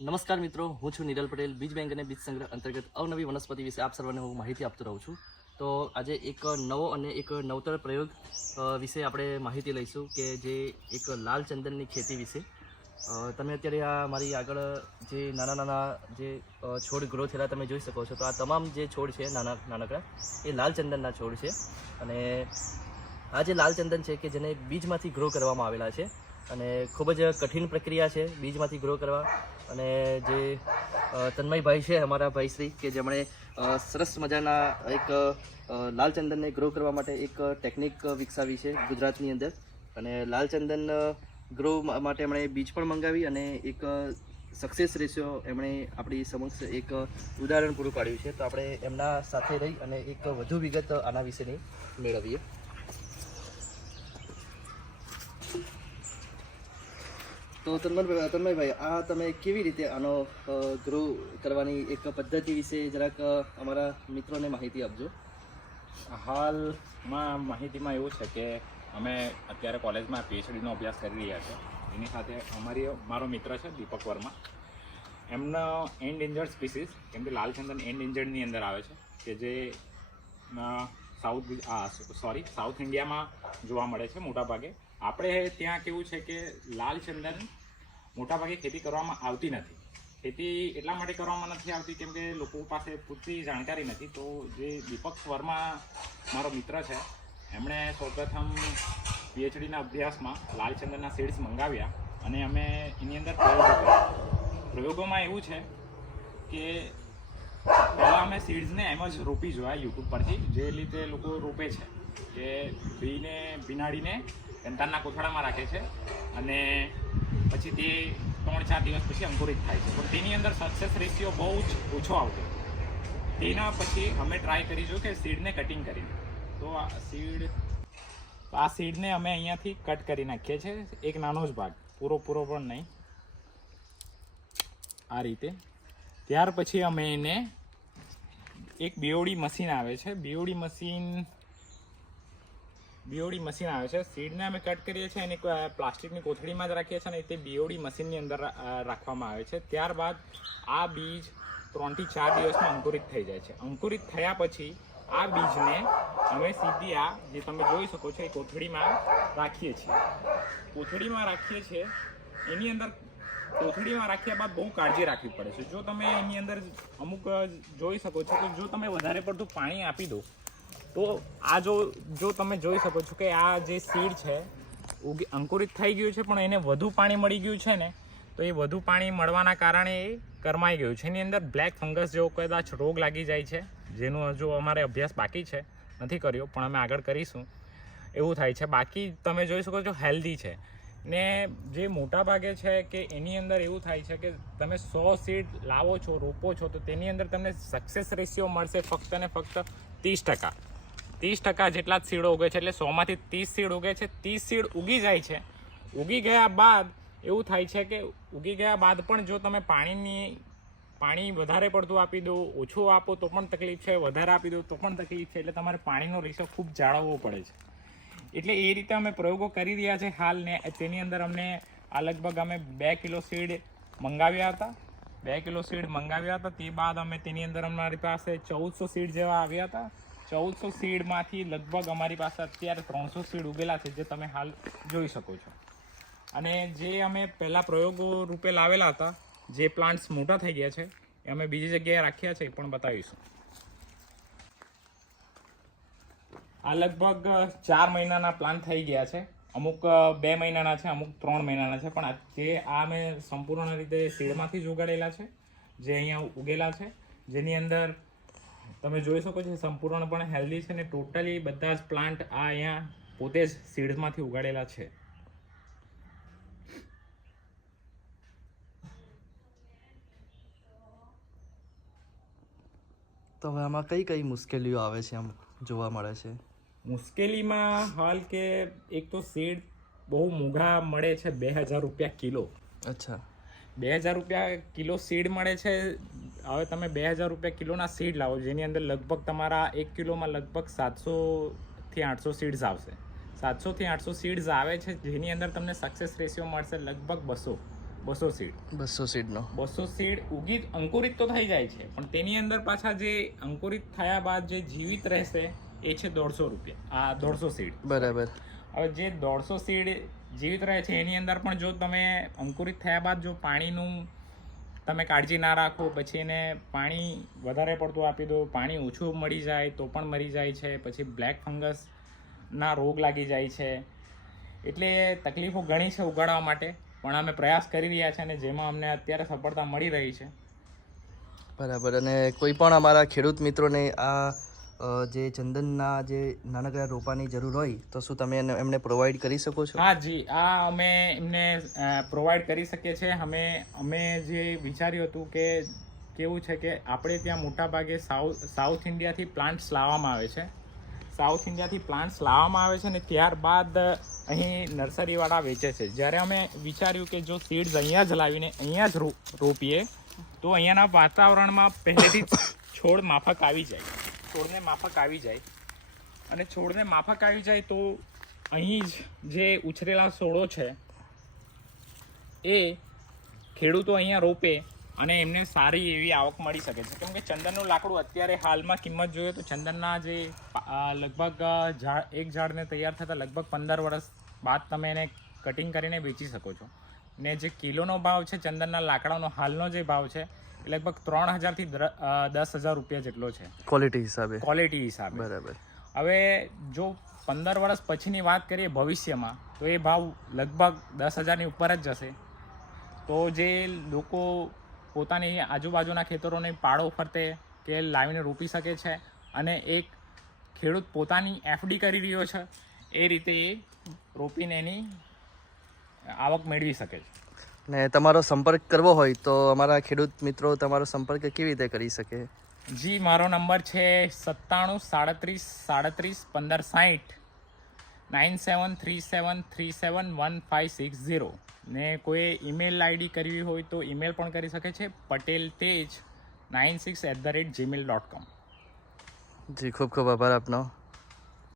નમસ્કાર મિત્રો, હું છું નિરલ પટેલ, બીજ બેંક અને બીજ સંગ્રહ અંતર્ગત અવનવી વનસ્પતિ વિશે આપ સર્વને હું માહિતી આપતો રહું છું. તો આજે એક નવો અને એક નવતર પ્રયોગ વિશે આપણે માહિતી લઈશું કે જે એક લાલ ચંદનની ખેતી વિશે. તમે અત્યારે આ મારી આગળ જે નાના નાના જે છોડ ગ્રો થયેલા તમે જોઈ શકો છો. તો આ તમામ જે છોડ છે નાના નાનકડા, એ લાલ ચંદનના છોડ છે. અને આ જે લાલ ચંદન છે કે જેને બીજમાંથી ગ્રો કરવામાં આવેલા છે અને ખૂબ જ કઠિન પ્રક્રિયા છે બીજમાંથી ગ્રો કરવા. અને જે તન્મયભાઈ છે અમારા ભાઈશ્રી કે જેમણે સરસ મજાના એક લાલચંદનને ગ્રો કરવા માટે એક ટેકનિક વિકસાવી છે ગુજરાતની અંદર. અને લાલચંદન ગ્રો માટે એમણે બીજ પણ મંગાવી અને એક સક્સેસ રેશિયો એમણે આપણી સમક્ષ એક ઉદાહરણ પૂરું પાડ્યું છે. તો આપણે એમના સાથે રહી અને એક વધુ વિગત આના વિશેની મેળવીએ. તો તન્મયભાઈ તન્મયભાઈ, આ તમે કેવી રીતે આનો ગ્રો કરવાની એક પદ્ધતિ વિશે જરાક અમારા મિત્રોને માહિતી આપજો. હાલમાં માહિતીમાં એવું છે કે અમે અત્યારે કોલેજમાં પીએચડીનો અભ્યાસ કરી રહ્યા છે. એની સાથે અમારી, મારો મિત્ર છે દીપક વર્મા. એમનો એન્ડ ઇન્જર્ડ સ્પીસીસ કેમ કે લાલચંદન એન્ડ ઇન્જર્ડની અંદર આવે છે, કે જે સાઉથ સોરી, સાઉથ ઇન્ડિયામાં જોવા મળે છે મોટાભાગે. આપણે ત્યાં કેવું છે કે લાલ ચંદન મોટાભાગે ખેતી કરવામાં આવતી નથી. ખેતી એટલા માટે કરવામાં નથી આવતી કેમ કે લોકો પાસે પૂરતી જાણકારી નથી. તો જે દીપક વર્મા મારો મિત્ર છે, એમણે સૌપ્રથમ પીએચડીના અભ્યાસમાં લાલચંદનના સીડ્સ મંગાવ્યા અને અમે એની અંદર પ્રયોગો પ્રયોગોમાં એવું છે કે પહેલાં અમે સીડ્સને એમ જ રોપી જોયા યુટ્યુબ પરથી. જે રીતે લોકો રોપે છે. કે ભીને, ભીનાડીને કંતારના કોથળામાં રાખે છે. અને પછી તે ત્રણ ચાર દિવસ પછી અંકુરિત થાય છે. પણ તેની અંદર સક્સેસ રેશિયો બહુ જ ઓછો આવતો. તેના પછી અમે ટ્રાય કરીશું કે સીડને કટિંગ કરીને તો આ સીડ આ સીડને અમે અહીંયાથી કટ કરી નાખીએ છીએ. એક નાનો જ ભાગ. પૂરો પૂરો પણ નહીં. આ રીતે. ત્યાર પછી અમે એને એક બેવડી મશીન આવે છે. બેવડી મશીન બીઓડી મશીન આવે છે. સીડને અમે કટ કરીએ છીએ અને એક પ્લાસ્ટિકની કોથળીમાં જ રાખીએ છીએ અને તે બીઓડી મશીનની અંદર રાખવામાં આવે છે. ત્યારબાદ આ બીજ ત્રણથી ચાર દિવસમાં અંકુરિત થઈ જાય છે. અંકુરિત થયા પછી આ બીજને અમે સીધી આ જે તમે જોઈ શકો છો એ કોથળીમાં રાખીએ છીએ. કોથળીમાં રાખીએ છીએ. એની અંદર કોથળીમાં રાખ્યા બાદ બહુ કાળજી રાખવી પડે છે. જો તમે એની અંદર અમુક જોઈ શકો છો કે જો તમે વધારે પડતું પાણી આપી દો, તો આ જો જો તમે જોઈ શકો છો કે આ જે સીડ છે, ઉગી, અંકુરિત થઈ ગયું છે, પણ એને વધુ પાણી મળી ગયું છે ને, તો એ વધુ પાણી મળવાના કારણે એ કરમાઈ ગયું છે. એની અંદર બ્લેક ફંગસ જેવો કદાચ રોગ લાગી જાય છે, જેનો હજુ અમારે અભ્યાસ બાકી છે, નથી કર્યો, પણ અમે આગળ કરીશું. એવું થાય છે. બાકી તમે જોઈ શકો છો હેલ્ધી છે. ને જે મોટા ભાગે છે કે એની અંદર એવું થાય છે કે તમે સો સીડ લાવો છો, રોપો છો, તો તેની અંદર તમને સક્સેસ રેશિયો મળશે ફક્ત ને ફક્ત ત્રીસ ટકા. ત્રીસ ટકા જેટલા જ સીડો ઉગે છે, એટલે સોમાંથી ત્રીસ સીડ ઉગે છે, ત્રીસ સીડ ઉગી જાય છે. ઉગી ગયા બાદ એવું થાય છે કે ઉગી ગયા બાદ પણ જો તમે પાણીની, પાણી વધારે પડતું આપી દો, ઓછું આપો, તો પણ તકલીફ છે, વધારે આપી દો, તો પણ તકલીફ છે, એટલે તમારે પાણીનો રેશિયો ખૂબ જાળવવો પડે છે. એટલે એ રીતે અમે પ્રયોગો કરી રહ્યા છે હાલ ને તેની અંદર અમને, આ લગભગ અમે બે કિલો સીડ મંગાવ્યા હતા. બે કિલો સીડ મંગાવ્યા હતા. તે બાદ અમે તેની અંદર અમારી પાસે ચૌદસો સીડ જેવા આવ્યા હતા. ચૌદસો સીડમાંથી લગભગ અમારી પાસે અત્યારે ત્રણસો સીડ ઉગેલા છે, જે તમે હાલ જોઈ શકો છો. અને જે અમે પહેલાં પ્રયોગો રૂપે લાવેલા હતા, જે પ્લાન્ટ્સ મોટા થઈ ગયા છે, એ અમે બીજી જગ્યાએ રાખ્યા છે, એ પણ બતાવીશું. આ લગભગ ચાર મહિનાના પ્લાન થઈ ગયા છે. અમુક બે મહિનાના છે, અમુક ત્રણ મહિનાના છે, પણ જે આ મેં સંપૂર્ણ રીતે શેડમાંથી જ ઉગાડેલા છે, જે અહીંયા ઉગેલા છે, જેની અંદર તમે જોઈ શકો છો, સંપૂર્ણપણે હેલ્ધી છે અને ટોટલી બધા જ પ્લાન્ટ આ અહીંયા પોતે જ સીડ્સમાંથી ઉગાડેલા છે. તો હવે આમાં કઈ કઈ મુશ્કેલીઓ આવે છે આમ? જોવા મળે છે. મુશ્કેલીમાં હાલ કે એક તો સીડ બહુ મોંઘા મળે છે બે હજાર રૂપિયા કિલો. અચ્છા. બે હજાર રૂપિયા કિલો સીડ મળે છે. હવે તમે બે હજાર રૂપિયા કિલોના સીડ લાવો જેની અંદર લગભગ તમારા એક કિલોમાં લગભગ સાતસોથી આઠસો સીડ્સ આવશે. સાતસોથી આઠસો સીડ્સ આવે છે જેની અંદર તમને સક્સેસ રેશિયો મળશે લગભગ બસો. બસો સીડ બસો સીડનો બસો સીડ ઉગી અંકુરિત તો થઈ જાય છે પણ તેની અંદર પાછા જે અંકુરિત થયા બાદ જે જીવિત રહેશે એ છે દોઢસો રૂપિયા. આ દોઢસો સીડ બરાબર. હવે જે દોઢસો સીડ જીવિત રહે છે એની અંદર પણ જો તમે અંકુરિત થયા બાદ જો પાણીનું તમે કાળજી ના રાખો પછી એને પાણી વધારે પડતું આપી દો પાણી ઓછું મળી જાય તો પણ મરી જાય છે પછી બ્લેક ફંગસના રોગ લાગી જાય છે. એટલે તકલીફો ઘણી છે ઉગાડવા માટે. પણ અમે પ્રયાસ કરી રહ્યા છે અને જેમાં અમને અત્યારે સફળતા મળી રહી છે. બરાબર અને કોઈ પણ અમારા ખેડૂત મિત્રોને આ જે ચંદનના જે નાનકડા રોપાની જરૂર હોય તો શું તમે એમને પ્રોવાઈડ કરી શકો છો? હા જી આ અમે એમને પ્રોવાઈડ કરી શકીએ છીએ. અમે અમે જે વિચાર્યું હતું કે કેવું છે કે આપણે ત્યાં મોટાભાગે સાઉથ સાઉથ ઇન્ડિયાથી પ્લાન્ટ્સ લાવવામાં આવે છે. સાઉથ ઇન્ડિયાથી પ્લાન્ટ્સ લાવવામાં આવે છે ને ત્યારબાદ અહીં નર્સરીવાળા વેચે છે. જ્યારે અમે વિચાર્યું કે જો સીડ્સ અહીંયા જ લાવીને અહીંયા જ રોપીએ, તો અહીંયાના વાતાવરણમાં પહેલેથી છોડ માફક આવી જાય. છોડને માફક આવી જાય. અને છોડને માફક આવી જાય તો અહીં જ જે ઉછરેલા છોડો છે, એ ખેડૂતો અહીંયા રોપે અને એમને સારી એવી આવક મળી શકે છે. કેમ કે ચંદનનું લાકડું અત્યારે હાલમાં કિંમત જોઈએ તો ચંદનના જે લગભગ ઝાડ એક ઝાડને તૈયાર થતાં લગભગ પંદર વર્ષ બાદ તમે એને કટિંગ કરીને વેચી શકો છો. ને જે કિલોનો ભાવ છે ચંદનના લાકડાનો હાલનો જે ભાવ છે એ લગભગ ત્રણ હજારથી દસ હજાર રૂપિયા જેટલો છે. ક્વોલિટી હિસાબે. ક્વોલિટી હિસાબે. બરાબર. હવે જો પંદર વર્ષ પછીની વાત કરીએ ભવિષ્યમાં તો એ ભાવ લગભગ દસ હજારની ઉપર જ જશે. તો જે લોકો પોતાની આજુબાજુના ખેતરોને પાળો ફરતે કે લાવીને રોપી શકે છે અને એક ખેડૂત પોતાની એફડી કરી રહ્યો છે એ રીતે એ રોપીને એની આવક મેળવી શકે છે. ને તમારો સંપર્ક કરવો હોય તો અમારા ખેડૂત મિત્રો તમારો સંપર્ક કેવી રીતે કરી શકે? જી મારો નંબર છે સત્તાણું સાડત્રીસ સાડત્રીસ પંદર સાઠ nine seven three seven three seven one five six zero. ને કોઈ ઈમેલ આઈડી કરવી હોય તો ઈમેલ પણ કરી શકે છે. Patel Tej nine six eight the rate Gmail dot com. જી, ખૂબ ખૂબ આભાર આપનો.